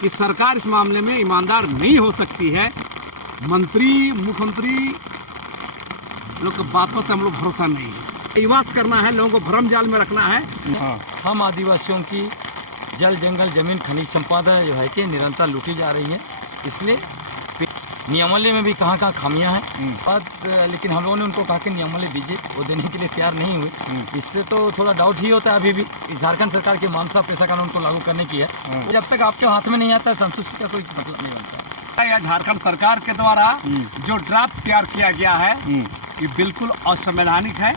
कि सरकार इस मामले में ईमानदार नहीं हो सकती है। मंत्री मुख्यमंत्री लोग की बातों से हम लोग भरोसा नहीं है। विवास करना है, लोगों को भ्रम जाल में रखना है। हम आदिवासियों की जल जंगल जमीन खनिज संपदा जो है कि निरंतर लूटी जा रही है, इसलिए नियमावली में भी कहाँ खामियां हैं। लेकिन हम लोगों ने उनको कहा कि नियमावली दीजिए, वो देने के लिए तैयार नहीं हुए। इससे तो थोड़ा डाउट ही होता है अभी भी। झारखंड सरकार के मानसा पेशा कानून को लागू करने की है, जब तक आपके हाथ में नहीं आता है संतुष्टि का कोई मतलब नहीं बनता। यह झारखंड सरकार के द्वारा जो ड्राफ्ट तैयार किया गया है ये बिल्कुल असंवैधानिक है।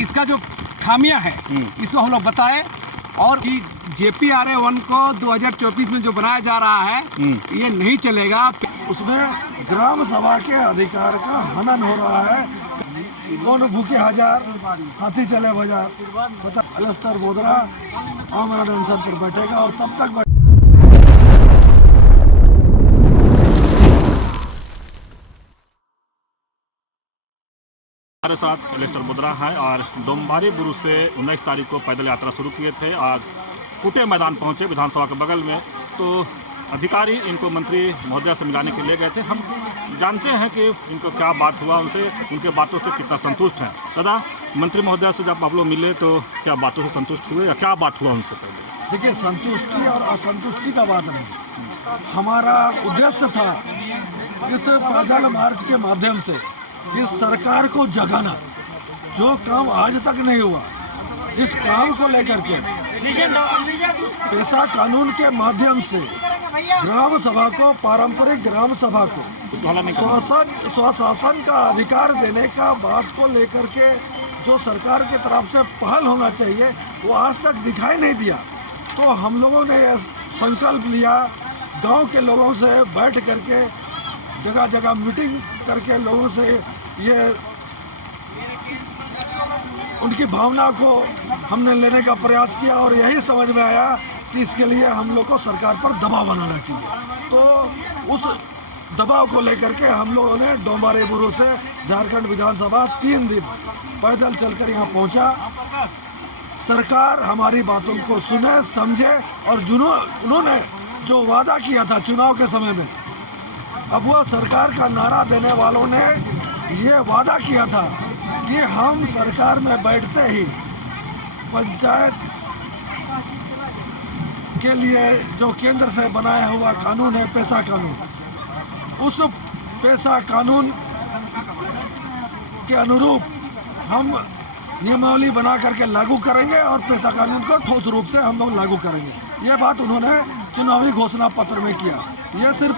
इसका जो खामियां है इसको हम लोग बताएं, और कि JPRA1 को 2024 में जो बनाया जा रहा है ये नहीं चलेगा। उसमें ग्राम सभा के अधिकार का हनन हो रहा है। कौन भूखे हजार हाथी चले बाजार, पता अलस्तर बोदरा आमरण अनशन पर बैठेगा और तब तक हमारे साथ अलस्तर बोदरा है और डोम्बारी बुरुज से 19 तारीख को पैदल यात्रा शुरू किए थे। आज कुटे मैदान पहुंचे विधानसभा के बगल में, तो अधिकारी इनको मंत्री महोदया से मिलाने के लिए गए थे। हम जानते हैं कि इनको क्या बात हुआ, उनसे उनके बातों से कितना संतुष्ट हैं। दादा, मंत्री महोदया से जब आप लोग मिले तो क्या बातों से संतुष्ट हुए या क्या बात हुआ उनसे पहले? देखिए, संतुष्टि और असंतुष्टि का बात नहीं, हमारा उद्देश्य था इस पैदल मार्च के माध्यम से इस सरकार को जगाना, जो काम आज तक नहीं हुआ, जिस काम को लेकर के पेशा कानून के माध्यम से ग्राम सभा को, पारंपरिक ग्राम सभा को स्वशासन का अधिकार देने का बात को लेकर के जो सरकार की तरफ से पहल होना चाहिए वो आज तक दिखाई नहीं दिया। तो हम लोगों ने यह संकल्प लिया, गांव के लोगों से बैठ करके जगह जगह मीटिंग करके लोगों से ये उनकी भावना को हमने लेने का प्रयास किया और यही समझ में आया कि इसके लिए हम लोग को सरकार पर दबाव बनाना चाहिए। तो उस दबाव को लेकर के हम लोगों ने डोम्बारी बुरुज से झारखंड विधानसभा 3 दिन पैदल चलकर यहाँ पहुँचा। सरकार हमारी बातों को सुने, समझे और उन्होंने जो वादा किया था चुनाव के समय में, अब वह सरकार का नारा देने वालों ने ये वादा किया था कि हम सरकार में बैठते ही पंचायत के लिए जो केंद्र से बनाया हुआ कानून है पेशा कानून, उस पेशा कानून के अनुरूप हम नियमावली बना करके लागू करेंगे और पेशा कानून को ठोस रूप से हम लोग लागू करेंगे। ये बात उन्होंने चुनावी घोषणा पत्र में किया। ये सिर्फ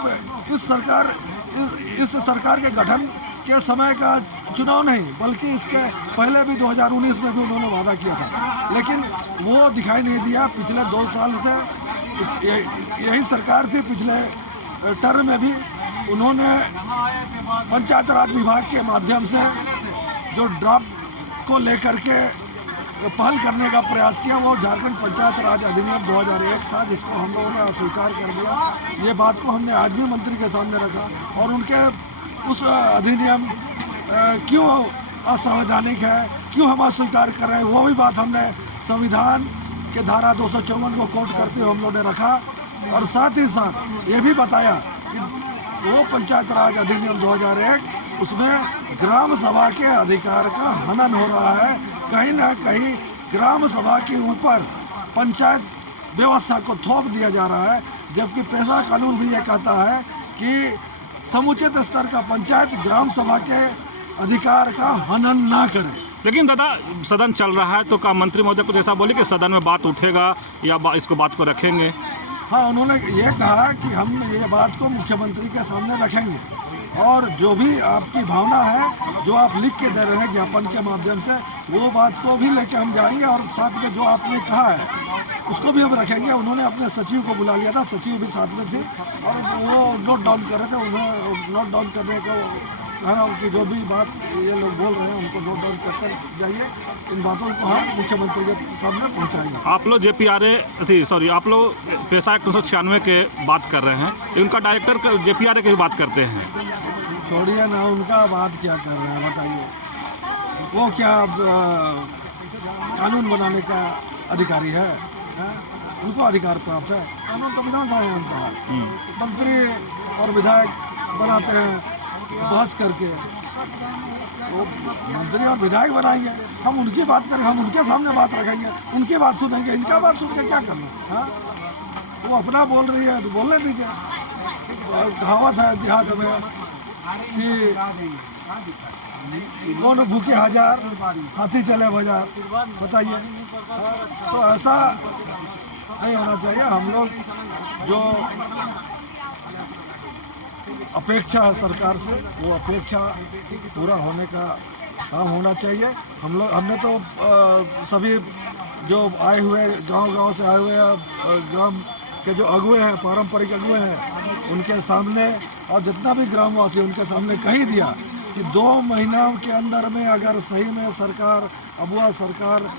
इस सरकार के गठन के समय का चुनाव नहीं, बल्कि इसके पहले भी 2019 में भी उन्होंने वादा किया था, लेकिन वो दिखाई नहीं दिया। पिछले 2 साल से यही सरकार थी। पिछले टर्म में भी उन्होंने पंचायत राज विभाग के माध्यम से जो ड्राफ्ट को लेकर के पहल करने का प्रयास किया, वो झारखंड पंचायत राज अधिनियम 2001 था, जिसको हम लोगों ने अस्वीकार कर दिया। ये बात को हमने आज भी मंत्री के सामने रखा और उनके उस अधिनियम क्यों असंवैधानिक है, क्यों हम अस्वीकार कर रहे हैं, वो भी बात हमने संविधान के धारा 254 को कोट करते हुए हम लोगों ने रखा। और साथ ही साथ ये भी बताया कि वो पंचायत राज अधिनियम 2001 उसमें ग्राम सभा के अधिकार का हनन हो रहा है। कहीं ना कहीं ग्राम सभा के ऊपर पंचायत व्यवस्था को थोप दिया जा रहा है, जबकि पेशा कानून भी ये कहता है कि समुचित स्तर का पंचायत ग्राम सभा के अधिकार का हनन ना करे। लेकिन दादा, सदन चल रहा है तो क्या मंत्री महोदय कुछ ऐसा बोले कि सदन में बात उठेगा या इसको बात को रखेंगे? हाँ, उन्होंने ये कहा कि हम ये बात को मुख्यमंत्री के सामने रखेंगे और जो भी आपकी भावना है, जो आप लिख के दे रहे हैं ज्ञापन के माध्यम से, वो बात को भी लेके हम जाएंगे और साथ में जो आपने कहा है उसको भी हम रखेंगे। उन्होंने अपने सचिव को बुला लिया था, सचिव भी साथ में थे और वो नोट डाउन कर रहे थे। उन्हें नोट डाउन करने का कह रहा हूँ कि जो भी बात ये लोग बोल रहे हैं उनको नोट डाउन कर जाइए। इन बातों को हम मुख्यमंत्री के सामने पहुँचाएंगे। आप लोग आप लोग पेशा एक्ट 996 के बात कर रहे हैं, उनका डायरेक्टर JPRA की भी बात करते हैं। छोड़िए ना, उनका बात क्या कर रहे हैं बताइए। वो क्या कानून बनाने का अधिकारी है? उनको अधिकार प्राप्त है। कानून तो विधानसभा में बनता है, मंत्री और विधायक बनाते हैं बहस करके, वो मंत्री और विधायक बनाएंगे, हम उनकी बात करें, हम उनके सामने बात रखेंगे, उनकी बात सुनेंगे, इनका बात सुन के क्या करना। हाँ, वो अपना बोल रही है तो बोलने दीजिए। कहावत है देहात में कि कौन भूखे हजार हाथी चले बाजार, बताइए। तो ऐसा नहीं होना चाहिए। हम लोग जो अपेक्षा है सरकार से, वो अपेक्षा पूरा होने का काम होना चाहिए। हमने तो सभी जो आए हुए गांव से आए हुए ग्राम के जो अगुए हैं, पारंपरिक अगुए हैं, उनके सामने और जितना भी ग्रामवासी उनके सामने कही दिया कि 2 महीना के अंदर में अगर सही में सरकार अबुआ सरकार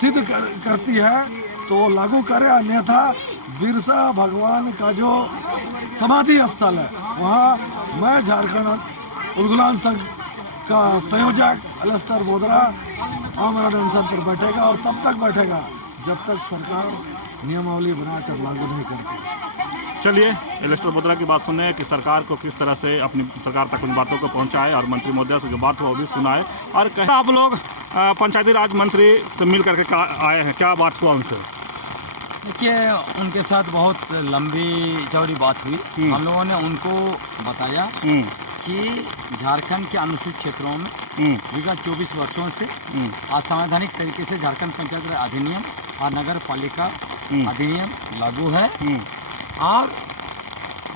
सिद्ध करती है तो लागू करे, अन्यथा बिरसा भगवान का जो समाधि स्थल है वहाँ मैं झारखंड उलगुलान संघ का संयोजक अलेस्टर बोदरा आमरण अनशन पर बैठेगा, और तब तक बैठेगा जब तक सरकार नियमावली बनाकर लागू नहीं करती। चलिए एलेस्टर बोदरा की बात सुने कि सरकार को किस तरह से अपनी सरकार तक उन बातों को पहुंचाए, और मंत्री महोदय से जो बात हुआ वो भी सुनाए, और कहे आप लोग पंचायती राज मंत्री से मिल करके आए हैं, क्या बात हुआ उनसे? देखिए, उनके साथ बहुत लंबी चौड़ी बात हुई। हम लोगों ने उनको बताया कि झारखंड के अनुसूचित क्षेत्रों में विगत 24 वर्षों से असंवैधानिक तरीके से झारखंड पंचायत राज अधिनियम और नगर पालिका अधिनियम लागू है, और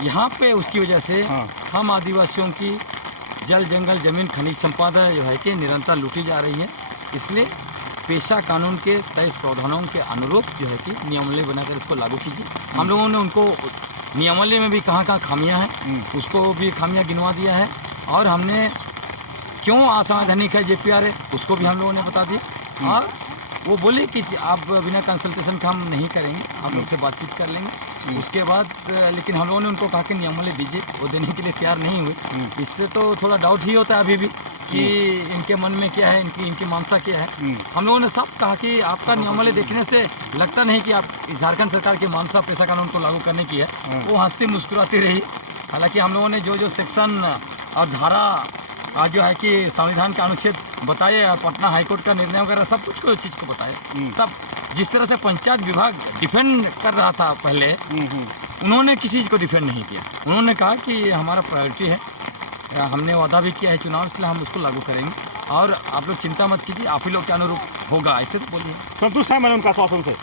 यहाँ पे उसकी वजह से हम आदिवासियों की जल जंगल जमीन खनिज संपदा जो है कि निरंतर लूटी जा रही है। इसलिए पेशा कानून के 23 प्रावधानों के अनुरूप जो है कि नियमावली बनाकर इसको लागू कीजिए। हम लोगों ने उनको नियमावली में भी कहाँ खामियां हैं उसको भी खामियां गिनवा दिया है, और हमने क्यों असंवैधानिक है JPR है उसको भी हम लोगों ने बता दिया। और वो बोले कि आप बिना कंसल्टेशन का हम नहीं करेंगे, आप लोग से बातचीत कर लेंगे। उसके बाद लेकिन हम लोगों ने उनको कहा कि नियमावली दीजिए, वो देने के लिए तैयार नहीं हुए। इससे तो थोड़ा डाउट ही होता है अभी भी कि इनके मन में क्या है, इनकी मानसा क्या है। हम लोगों ने सब कहा कि आपका नियमावली देखने से लगता नहीं कि आप झारखंड सरकार की मानसा पेशा कानून को लागू करने की है। वो हंसती मुस्कुराती रही। हालांकि हम लोगों ने जो सेक्शन और धारा जो है कि संविधान का अनुच्छेद बताए, पटना हाईकोर्ट का निर्णय वगैरह सब कुछ को चीज़ को बताया। तब जिस तरह से पंचायत विभाग डिफेंड कर रहा था पहले, उन्होंने किसी चीज़ को डिफेंड नहीं किया। उन्होंने कहा कि हमारा प्रायोरिटी है, हमने वादा भी किया है चुनाव, इसलिए हम उसको लागू करेंगे, और आप लोग चिंता मत कीजिए, आप ही लोग के अनुरूप होगा, ऐसे तो बोलिए। संतुष्ट है मैंने उनका आश्वासन से?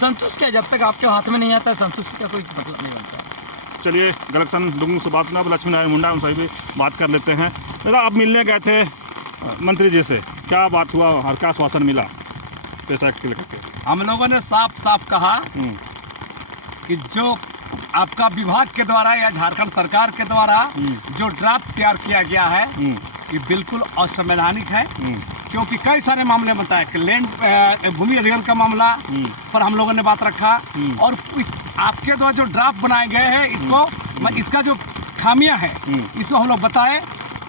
संतुष्ट क्या, जब तक आपके हाथ में नहीं आता है संतुष्ट का कोई मतलब नहीं बनता। चलिए गलक्सन डुंगू से बात सुना, लक्ष्मी नारायण मुंडा उनसे भी बात कर लेते हैं। दादा, आप मिलने गए थे मंत्री जी से, क्या बात हुआ और क्या आश्वासन मिला पैसा के लेकर? हम लोगों ने साफ साफ कहा कि जो आपका विभाग के द्वारा या झारखंड सरकार के द्वारा जो ड्राफ्ट तैयार किया गया है ये बिल्कुल असंवैधानिक है। क्योंकि कई सारे मामले बताए कि लैंड भूमि अधिग्रहण का मामला पर हम लोगों ने बात रखा, और इस आपके द्वारा जो ड्राफ्ट बनाए गए हैं इसका जो खामियां है इसको हम लोग बताए,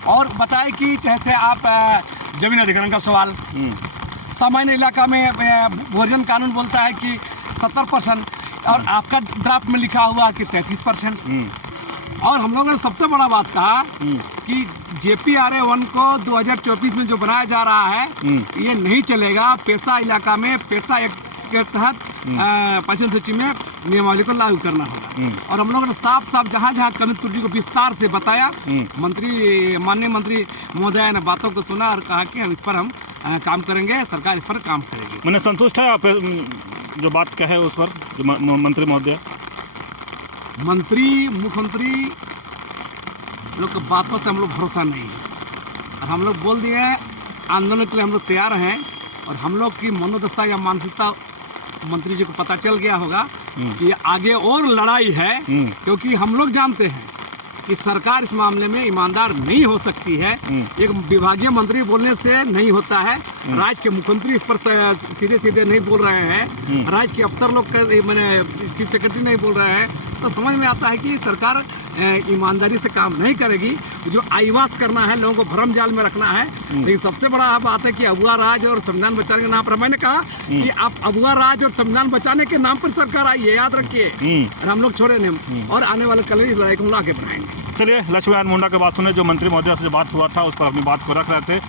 और बताए कि जैसे आप जमीन अधिग्रहण का सवाल, सामान्य इलाका में भोजन कानून बोलता है कि 70%, और आपका ड्राफ्ट में लिखा हुआ कि 33%। और हम लोगों ने सबसे बड़ा बात कहा कि JPRA 1 को 2024 में जो बनाया जा रहा है ये नहीं चलेगा। पेशा इलाका में पेशा एक्ट के तहत पश्चिम सूची में नियमावली को लागू करना होगा। और हम लोगों ने साफ साफ जहाँ जहाँ कमी त्रुटि को विस्तार से बताया। माननीय मंत्री महोदय ने बातों को सुना और कहा कि हम इस पर काम करेंगे, सरकार इस पर काम करेगी। मैंने संतुष्ट है आप जो बात कहे उस पर, जो मंत्री महोदय? मंत्री मुख्यमंत्री लोग की बातों से हम लोग भरोसा नहीं है, और हम लोग बोल दिए आंदोलन के लिए हम लोग तैयार हैं। और हम लोग की मनोदशा या मानसिकता मंत्री जी को पता चल गया होगा कि आगे और लड़ाई है, क्योंकि हम लोग जानते हैं कि सरकार इस मामले में ईमानदार नहीं हो सकती है। एक विभागीय मंत्री बोलने से नहीं होता है, राज्य के मुख्यमंत्री इस पर सीधे सीधे नहीं बोल रहे हैं, राज्य के अफसर लोग मैंने चीफ सेक्रेटरी नहीं बोल रहे हैं, तो समझ में आता है कि सरकार ईमानदारी से काम नहीं करेगी, जो आईवास करना है, लोगों को भ्रम जाल में रखना है। लेकिन सबसे बड़ा बात है कि अगुआ राज और संविधान बचाने के नाम पर मैंने कहा कि आप अगुआ राज और संविधान बचाने के नाम पर सरकार आई है, याद रखिए। और हम लोग छोड़े नहीं, और आने वाले कल इस लड़ाई को हम आगे बढ़ाएंगे। चलिए लक्ष्मीनारायण मुंडा की बात सुने, जो मंत्री महोदय से बात हुआ था उस पर अपनी बात को रख रहे थे।